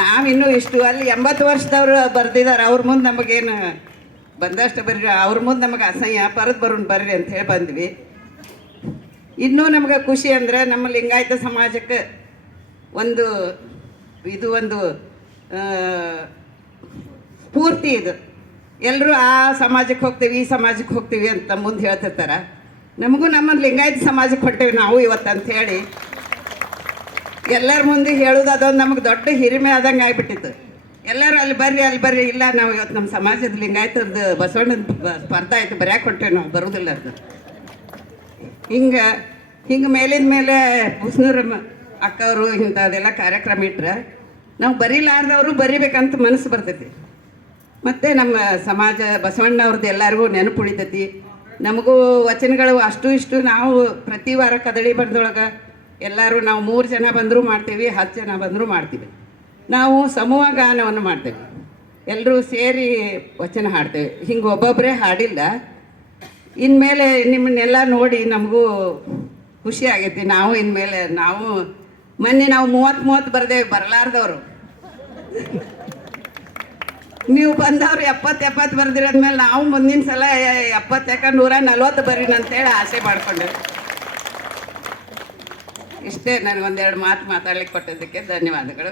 ನಾವಿನ್ನೂ ಇಷ್ಟು ಅಲ್ಲಿ ಎಂಬತ್ತು ವರ್ಷದವ್ರು ಬರ್ದಿದ್ದಾರೆ. ಅವ್ರ ಮುಂದೆ ನಮಗೇನು ಬಂದಷ್ಟು ಬರ್ರಿ, ಅವ್ರ ಮುಂದೆ ನಮಗೆ ಅಸಹ್ಯ, ಪರದ್ ಬರೋಣ ಬರ್ರಿ ಅಂತ ಹೇಳಿ ಬಂದ್ವಿ. ಇನ್ನೂ ನಮ್ಗೆ ಖುಷಿ ಅಂದ್ರೆ ನಮ್ಮ ಲಿಂಗಾಯತ ಸಮಾಜಕ್ಕೆ ಒಂದು ಇದು ಒಂದು ಪೂರ್ತಿ ಇದು. ಎಲ್ಲರೂ ಆ ಸಮಾಜಕ್ಕೆ ಹೋಗ್ತೀವಿ, ಈ ಸಮಾಜಕ್ಕೆ ಹೋಗ್ತೀವಿ ಅಂತ ಮುಂದೆ ಹೇಳ್ತಿರ್ತಾರೆ. ನಮಗೂ ನಮ್ಮ ಲಿಂಗಾಯತ ಸಮಾಜಕ್ಕೆ ಹೊಟ್ಟೇವಿ ನಾವು ಇವತ್ತು ಅಂತ ಹೇಳಿ. ಎಲ್ಲರ ಮುಂದೆ ಹೇಳೋದು ಅದೊಂದು ನಮಗೆ ದೊಡ್ಡ ಹಿರಿಮೆ ಆದಂಗೆ ಆಗ್ಬಿಟ್ಟಿತ್ತು. ಎಲ್ಲರೂ ಅಲ್ಲಿ ಬರ್ರಿ ಅಲ್ಲಿ ಬರ್ರಿ, ಇಲ್ಲ ನಾವು ಇವತ್ತು ನಮ್ಮ ಸಮಾಜದ ಲಿಂಗಾಯತದ ಬಸವಣ್ಣನ ಸ್ಪರ್ಧೆ ಆಯ್ತು ಬರ್ಯಾಕೆ ಕೊಟ್ಟೇವೆ ನಾವು, ಬರೋದಿಲ್ಲ ಅದು. ಹಿಂಗೆ ಹಿಂಗೆ ಮೇಲಿನ ಮೇಲೆ ಹುಸ್ನೂರ ಅಕ್ಕವರು ಇಂಥದ್ದೆಲ್ಲ ಕಾರ್ಯಕ್ರಮ ಇಟ್ರೆ, ನಾವು ಬರೀಲಾರ್ದವರು ಬರಿಬೇಕಂತ ಮನಸ್ಸು ಬರ್ತೈತಿ. ಮತ್ತು ನಮ್ಮ ಸಮಾಜ ಬಸವಣ್ಣವ್ರದ್ದು ಎಲ್ಲರಿಗೂ ನೆನಪು ಉಳಿತೈತಿ. ನಮಗೂ ವಚನಗಳು ಅಷ್ಟು ಇಷ್ಟು ನಾವು ಪ್ರತಿ ವಾರ ಕದಳಿ ಬಡ್ದೊಳಗೆ ಎಲ್ಲರೂ ನಾವು ಮೂರು ಜನ ಬಂದರೂ ಮಾಡ್ತೀವಿ, ಹತ್ತು ಜನ ಬಂದರೂ ಮಾಡ್ತೀವಿ. ನಾವು ಸಮೂಹ ಗಾನವನ್ನು ಮಾಡ್ತೇವೆ. ಎಲ್ಲರೂ ಸೇರಿ ವಚನ ಹಾಡ್ತೇವೆ. ಹಿಂಗೆ ಒಬ್ಬೊಬ್ಬರೇ ಹಾಡಿಲ್ಲ. ಇನ್ಮೇಲೆ ನಿಮ್ಮನ್ನೆಲ್ಲ ನೋಡಿ ನಮಗೂ ಖುಷಿ ಆಗೈತಿ. ನಾವು ಇನ್ಮೇಲೆ, ನಾವು ಮೊನ್ನೆ ನಾವು ಮೂವತ್ತು ಮೂವತ್ತು ಬರ್ದೇವೆ ಬರಲಾರ್ದವರು. ನೀವು ಬಂದವ್ರು ಎಪ್ಪತ್ತು ಎಪ್ಪತ್ತು ಬರ್ದಿರೋದ್ಮೇಲೆ ನಾವು ಮುಂದಿನ ಸಲ ಎಪ್ಪತ್ತು ಯಾಕಂದ್ರೆ ನೂರ ನಲ್ವತ್ತು ಬರೀನಂತೇಳಿ ಆಸೆ ಮಾಡ್ಕೊಂಡೇವೆ ಇಷ್ಟೇ ನನಗೊಂದೆರಡು ಮಾತು ಮಾತಾಡ್ಲಿಕ್ಕೆ ಕೊಟ್ಟಿದ್ದಕ್ಕೆ ಧನ್ಯವಾದಗಳು.